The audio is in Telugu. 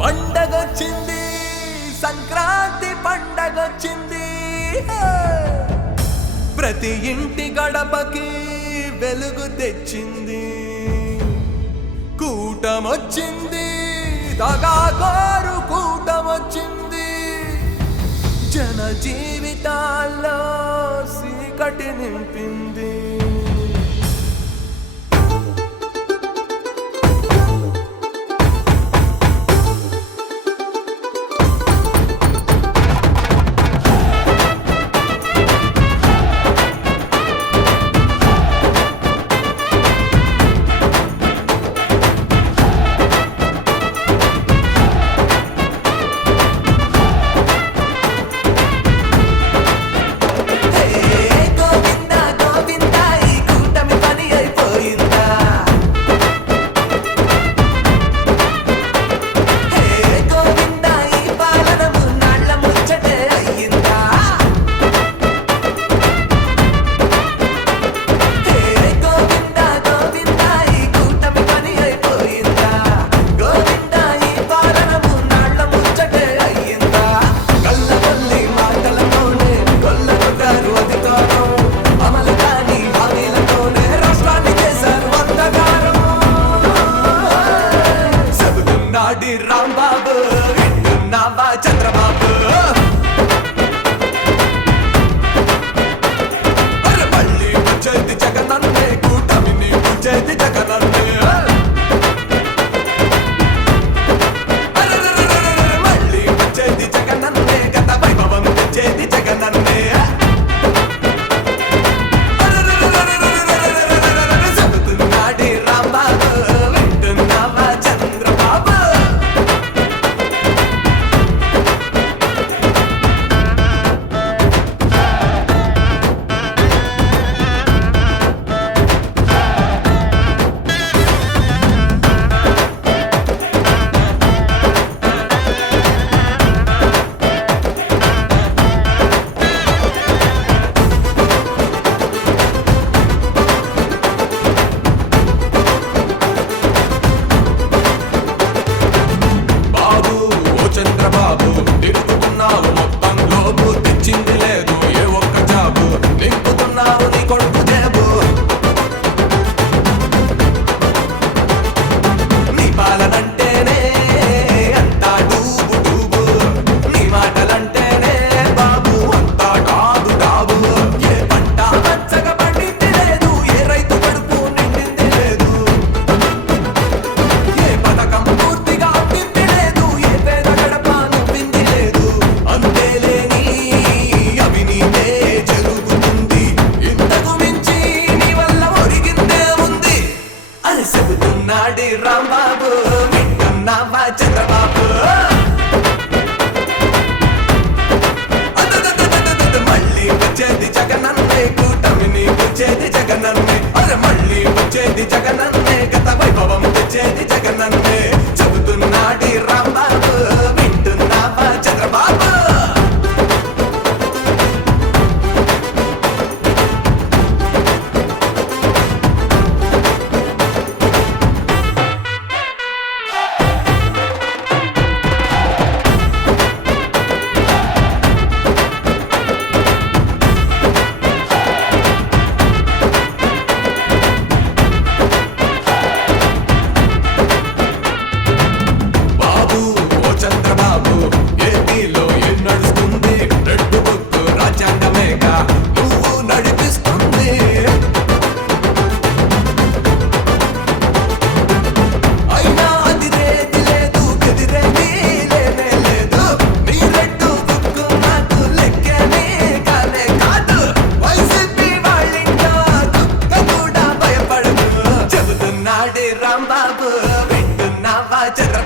పండగొచ్చింది సంక్రాంతి పండగొచ్చింది ప్రతి ఇంటి గడపకి వెలుగు తెచ్చింది కూటమొచ్చింది దగాకోరు కూటమొచ్చింది జన జీవితాల్లో చీకటి నింపింది రాంబాబు వింటున్నావా చంద్రబాబు అరే మళ్ళీ వచ్చేది జగనన్నే కూటమిని వచ్చేది జగనన్నే మళ్ళీ వచ్చేది జగనన్నే గత వైభవం తెచ్చేది జగనన్నే చెబుతున్నాడి రాంబాబు వింటున్నావా చంద్రబాబు చంద్రబాబు నిలుపుతున్నావు మొత్తం లోపు తెచ్చింది లేదు ఏ ఒక్క జాబు నింపుతున్నావు నీ కొడుకు జేబు నీ పాలనంటేనే అంతా డూబు డూబు నీ మాటలంటేనే బాబు అంతా డాబు డాబు ఏ పంట పచ్చగా పండింది లేదు ఏ రైతు కడుపు నిండింది లేదు ఏ పథకం పూర్తిగా అందింది లేదు ఏ పేద చెబుతున్నాడి రాంబాబు వింటున్నావా చంద్రబాబు మళ్ళీ వచ్చేది జగనన్నే కూటమిని వచ్చేది జగనన్నే అరే మళ్ళీ వచ్చేది జగనన్నే గత వైభవం తెచ్చేది జగనన్నే చెబుతున్నాడి రాంబాబు వింటున్నావా చంద్రబాబు చంద్రబాబు ఏపీలో ఏం నడుస్తుంది రెడ్ బుక్ రాజ్యాంగమేగా నువ్వు నడిపిస్తుంది అయినా అదిరేది లేదు గదిరేది లేనే లేదు నీ రెడ్ బుక్ నాకు లెక్కనే కాలే కాదు వైసీపీ వాళ్ళింటో దుఃఖ కూడా భయపడదు చెబుతున్నాడు రాంబాబు వింటున్నావా చంద్ర